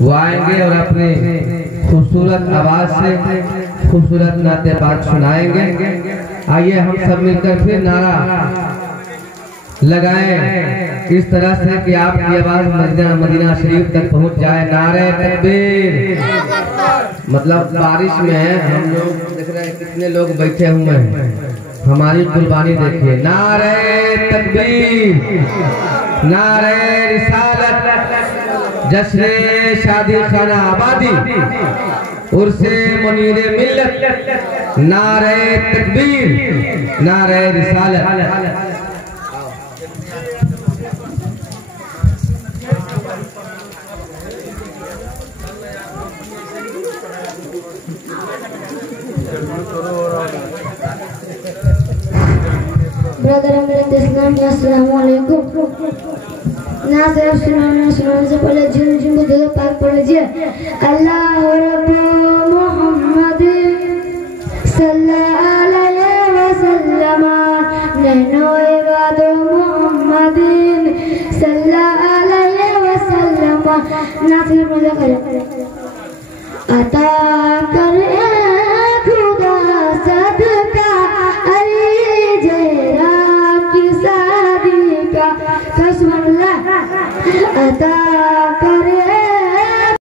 वो आएंगे और अपने खूबसूरत आवाज से खूबसूरत नाते पाक सुनाएंगे। आइए हम सब मिलकर फिर नारा लगाएं इस तरह से कि आपकी आवाज मदीना शरीफ तक पहुंच जाए। नारे तकबीर। मतलब बारिश में हम लोग देख रहे हैं कितने लोग बैठे हुए हैं, हमारी कुर्बानी देखिए। नारे तकबीर, नारे रिसालत, जश्न शादी खाना आबादी, उर्से मुनीरे मिल्लत। नारे तकबीर, नारे रिसालत। ब्रदर इस्लाम अस्सलामु अलैकुम। ना सिर्फ सुनाने से पहले जिन को दिल पाक पढ़ लीजिए। अल्लाह रब्बु मोहम्मद सल्लल्लाहु अलैहि वसल्लम, नैनो इबादो मोहम्मदिन सल्लल्लाहु अलैहि वसल्लम। ना सिर्फ मजा करें अता करे